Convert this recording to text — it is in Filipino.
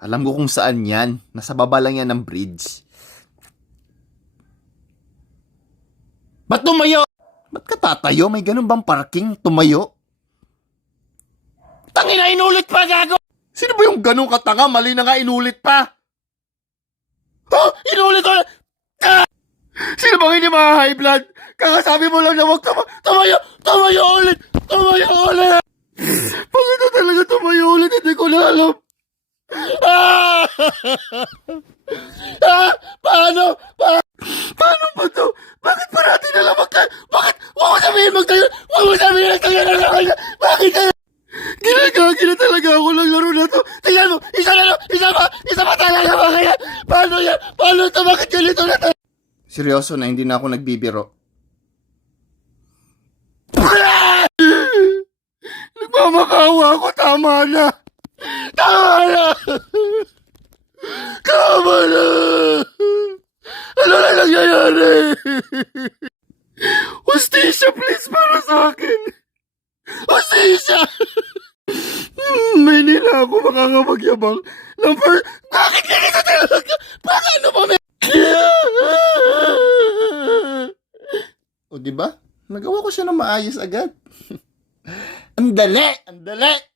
Alam ko kung saan yan. Nasa baba lang yan ng bridge. Ba't tumayo? Ba't ka tatayo? May ganun bang parking? Tumayo? Tangina, inulit pa, gago! Sino ba yung ganun katanga? Mali na nga, inulit pa! Oh! Inulit ulit! Ah! Sino bang hindi high blood? Kakasabi mo lang na huwag tumayo! Tumayo ulit! Tumayo ulit! Bakit na talaga tumayo ulit? Hindi ko na alam. Ah! Ah! Paano? Paano ba to? Bakit parati na lang magtayo? Bakit? Huwag mo sabihin magtayo! Huwag mo sabihin magtayo na lang! Bakit na? Ginagagi na talaga ako ng laro na to. Tingnan mo! Isa na lang! Isa pa talaga ba kaya? Paano yan? Paano ito? Bakit ganito na tayo? Seryoso na, hindi na ako nagbibiro. Nagmamakawa ako. Tama na! Tama na! Tama na! Ano na nangyayari? Hostisya, please, para sa akin. Hostisya! May nila ako makakapagyabang ng first... Bakit ganito talaga? Paano ba may... O diba? Nagawa ko siya na maayos agad. Ang dali! Ang dali!